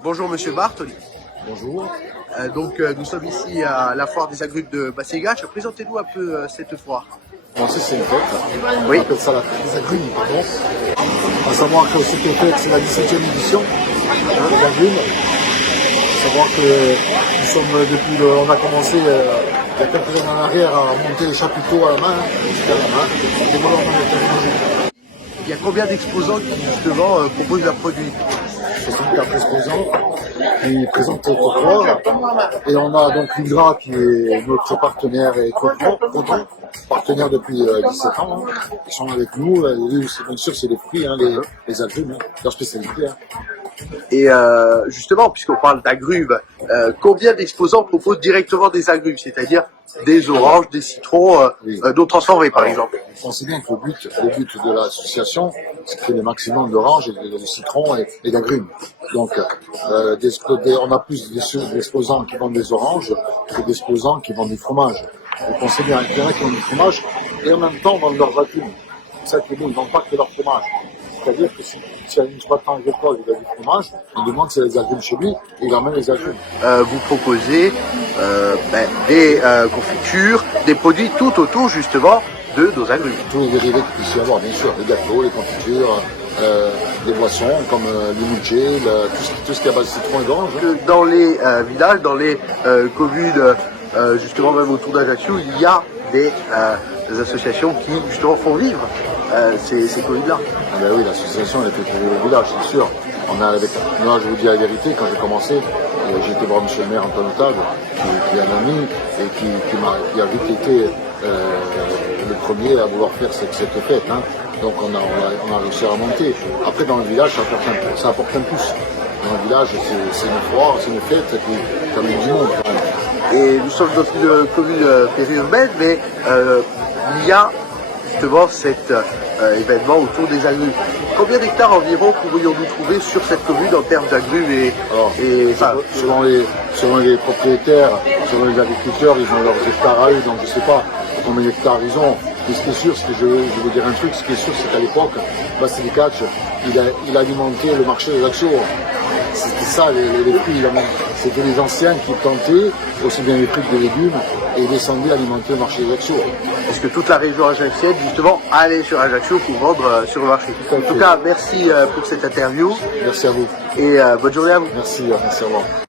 Bonjour Monsieur Bartoli. Bonjour. Nous sommes ici à la foire des agrumes de Basségache. Présentez-nous un peu cette foire. Alors ça c'est une fête. Oui. On appelle ça la fête des agrumes, pardon. À savoir que cette fête c'est la 17e édition des agrumes. À savoir que nous sommes on a commencé il y a quelques années en arrière à monter les chapiteaux à la main, jusqu'à la main. Et voilà, on en est terminé. Il y a combien d'exposants qui justement proposent leurs produits? 64 exposants qui présentent notre foire. Et on a donc Ligra qui est notre partenaire et coton, partenaire depuis 17 ans. Hein. Ils sont avec nous. Bien sûr, c'est les fruits, hein, les agrumes, hein, leur spécialité. Hein. Et justement, puisqu'on parle d'agrumes, combien d'exposants proposent directement des agrumes, c'est-à-dire des oranges, des citrons, Oui. Non transformés par exemple? On sait bien que le but de l'association, c'est de créer le maximum d'oranges, de citrons et d'agrumes. Donc, on a plus d'exposants qui vendent des oranges que d'exposants qui vendent du fromage. Donc, on sait bien qu'il y en a qui vendent du fromage et en même temps vendent leurs agrumes. C'est ça qui est bon, ils ne vendent pas que leur fromage. C'est-à-dire que si y a une exploitant agricole qui a du fromage, on demande si elle a des agrumes chez lui et il emmène les agrumes. Vous proposez des confitures, des produits tout autour justement de nos agrumes. Tous les dérivés qu'il puisse y avoir, bien sûr, les gâteaux, les confitures, des boissons comme l'imoutier, tout ce qui est à base de citron et d'orange. Que dans les villages, dans les communes, justement même autour d'Ajaccio, il y a des associations qui justement font vivre ces communes-là. Ah ben oui, l'association elle était pour le village, c'est sûr. Moi, je vous dis la vérité, quand j'ai commencé, j'ai été voir monsieur le maire Antoine Otave, qui est un ami et qui a vite été le premier à vouloir faire cette fête. Hein. Donc on a réussi à remonter. Après, dans le village, ça apporte un plus. Dans le village, c'est une foire, c'est une fête qui amène du monde. Quand même. Et nous sommes dans une commune périurbaine, mais il y a justement cet événement autour des agrumes. Combien d'hectares environ pourrions-nous trouver sur cette commune en termes d'agrumes selon les propriétaires, selon les agriculteurs, ils ont leurs hectares à eux, donc je ne sais pas combien d'hectares ils ont. Mais ce qui est sûr, je vais vous dire un truc, ce qui est sûr, c'est qu'à l'époque, Basségache, il alimentait le marché de l'Ajaccio. C'était ça, les fruits. C'était les anciens qui plantaient aussi bien les fruits que les légumes et descendaient alimenter le marché de l'Ajaccio. Parce que toute la région ajaccienne, justement, allait sur Ajaccio pour vendre sur le marché. En tout cas, merci pour cette interview. Merci à vous. Et bonne journée à vous. Merci à vous.